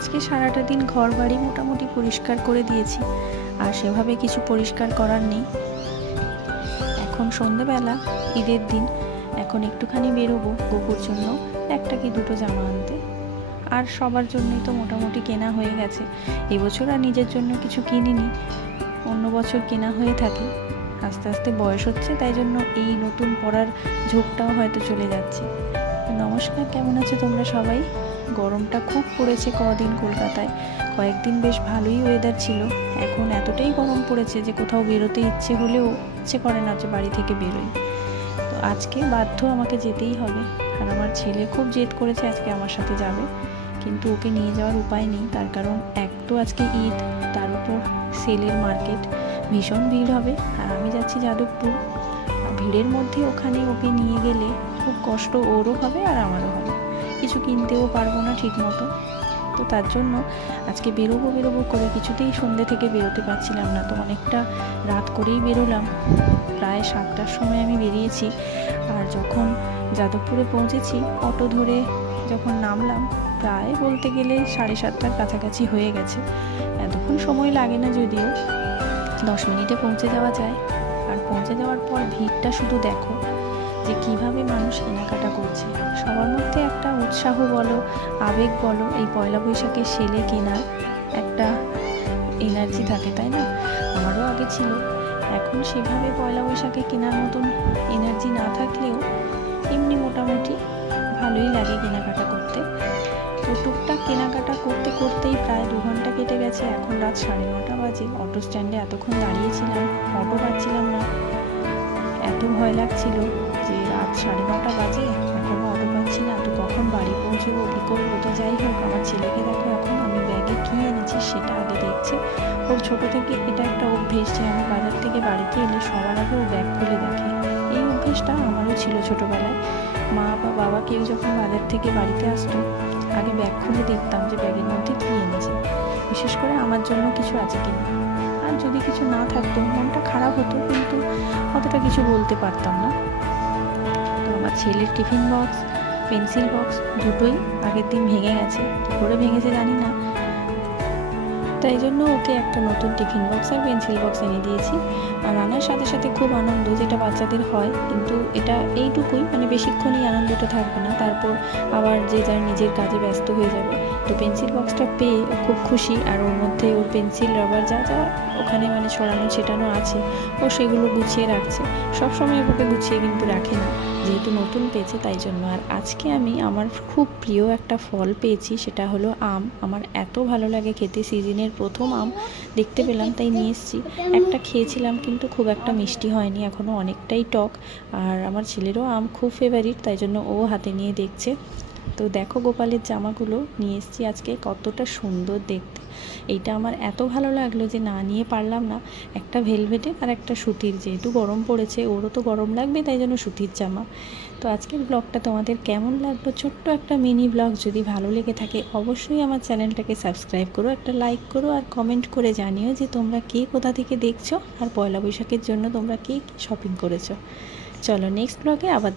আজকে সারাটা দিন ঘর বাড়ি মোটামুটি পরিষ্কার করে দিয়েছি, আর সেভাবে কিছু পরিষ্কার করার নেই। এখন সন্ধেবেলা, ঈদের দিন, এখন একটুখানি বেরোবো গোপুর জন্য একটা কি দুটো জামা আনতে। আর সবার জন্যই তো মোটামুটি কেনা হয়ে গেছে। এবছর আর নিজের জন্য কিছু কিনিনি, অন্য বছর কেনা হয়ে থাকে। আস্তে আস্তে বয়স হচ্ছে, তাই জন্য এই নতুন পরার ঝোঁকটাও হয়তো চলে যাচ্ছে। নমস্কার, কেমন আছো তোমরা সবাই? গরমটা খুব পড়েছে কদিন কলকাতায়। কয়েকদিন বেশ ভালোই ওয়েদার ছিল, এখন এতটাই গরম পড়েছে যে কোথাও বেরোতে ইচ্ছে হলেও ইচ্ছে করে না যে বাড়ি থেকে বেরোই। তো আজকে বাধ্য আমাকে যেতেই হবে। আর আমার ছেলে খুব জেদ করেছে আজকে আমার সাথে যাবে, কিন্তু ওকে নিয়ে যাওয়ার উপায় নেই। তার কারণ এক তো আজকে ঈদ, তার উপর সেলের মার্কেট, ভীষণ ভিড় হবে। আর আমি যাচ্ছি যাদবপুর, ভিড়ের মধ্যে ওখানে ওকে নিয়ে গেলে খুব কষ্ট ওরও হবে আর আমারও হবে, কিছু কিনতেও পারবো না ঠিক মতো। তো তার জন্য আজকে বেরোবো করে কিছুতেই সন্ধ্যে থেকে বেরোতে পারছিলাম না। তো অনেকটা রাত করেই বেরোলাম, প্রায় 7টার সময় আমি বেরিয়েছি। আর যখন যাদবপুরে পৌঁছেছি, অটো ধরে যখন নামলাম, প্রায় বলতে গেলে 7:30টার কাছাকাছি হয়ে গেছে। এতক্ষণ সময় লাগে না, যদিও 10 মিনিটে পৌঁছে যাওয়া যায়। আর পৌঁছে যাওয়ার পর ভিড়টা শুধু দেখো যে কিভাবে মানুষ কেনাকাটা করছে। সবার মধ্যে একটা উৎসাহ বলো, আবেগ বলো, এই পয়লা বৈশাখের সেলে কেনার একটা এনার্জি থাকে, তাই না? আমারও আগে ছিল। এখন সেভাবে পয়লা বৈশাখে কেনার মতন এনার্জি না থাকলেও এমনি মোটামুটি ভালোই লাগে কেনাকাটা করতে। তো টুকটাক কেনাকাটা করতে করতেই প্রায় 2 ঘন্টা কেটে গেছে। এখন রাত 9:30 বাজে। অটো স্ট্যান্ডে এতক্ষণ দাঁড়িয়েছিলাম, অটো পাচ্ছিলাম না। এত ভয় লাগছিল যে রাত 9:30 বাজে, এখনও অটো পাচ্ছি না, তো কখন বাড়ি পৌঁছবো, কী করবো। তো যাই হোক, আমার ছেলেকে দেখো এখন আমি ব্যাগে কী এনেছি সেটা আগে দেখছে। ওর ছোটো থেকে এটা একটা অভ্যেস যে আমি বাজার থেকে বাড়িতে এলে সবার আগে ও ব্যাগ খুলে দেখে। এই অভ্যেসটা আমারও ছিল ছোটোবেলায়। মা বা বাবা কেউ যখন বাজার থেকে বাড়িতে আসতো, আগে ব্যাগ খুলে দেখতাম যে ব্যাগের মধ্যে কী এনেছে, বিশেষ করে আমার জন্য কিছু আছে কিনা। আর যদি কিছু না থাকতো মনটা খারাপ হতো, কিন্তু অতটা কিছু বলতে পারতাম না। তো আমার ছেলের টিফিন বক্স, পেন্সিল বক্স দুটোই আগের দিন ভেঙে গেছে। কী করে ভেঙেছে জানি না, তাই জন্য ওকে একটা নতুন টিফিন বক্স আর পেন্সিল বক্স এনে দিয়েছি। আর আনার সাথে সাথে খুব আনন্দ, যেটা বাচ্চাদের হয়, কিন্তু এটা এইটুকুই, মানে বেশিক্ষণই আনন্দটা থাকবে না, তারপর আবার যে যার নিজের কাজে ব্যস্ত হয়ে যাবে। তো পেন্সিল বক্সটা পেয়ে ও খুব খুশি। আর ওর মধ্যে ওর পেন্সিল, রাবার যা যা ওখানে মানে ছড়ানো ছেটানো আছে, ও সেগুলো গুছিয়ে রাখছে। সবসময় ওকে গুছিয়ে কিন্তু রাখে না, যেহেতু নতুন পেয়েছে তাই জন্য। আর আজকে আমি আমার খুব প্রিয় একটা ফল পেয়েছি, সেটা হলো আম। আমার এত ভালো লাগে খেতে, সিজনের প্রথম আম দেখতে পেলাম তাই নিয়ে এসেছি। একটা খেয়েছিলাম কিন্তু খুব একটা মিষ্টি হয়নি, এখনও অনেকটাই টক। আর আমার ছেলেরও আম খুব ফেভারিট, তাই জন্য ও হাতে নিয়ে দেখছে। তো দেখো গোপালের জামাগুলো নিয়ে এসেছি আজকে, কতটা সুন্দর দেখতে। এইটা আমার এত ভালো লাগলো যে না নিয়ে পারলাম না। একটা ভেলভেটের আর একটা সুতির, যেহেতু গরম পড়েছে, ওরও তো গরম লাগবে, তাই জন্য সুতির জামা। তো আজকের ব্লগটা তোমাদের কেমন লাগলো, ছোট্ট একটা মিনি ব্লগ, যদি ভালো লেগে থাকে অবশ্যই আমার চ্যানেলটাকে সাবস্ক্রাইব করো, একটা লাইক করো, আর কমেন্ট করে জানিও যে তোমরা কে কোথা থেকে দেখছো, আর পয়লা বৈশাখের জন্য তোমরা কে শপিং করেছো। চলো নেক্সট ব্লগে আবার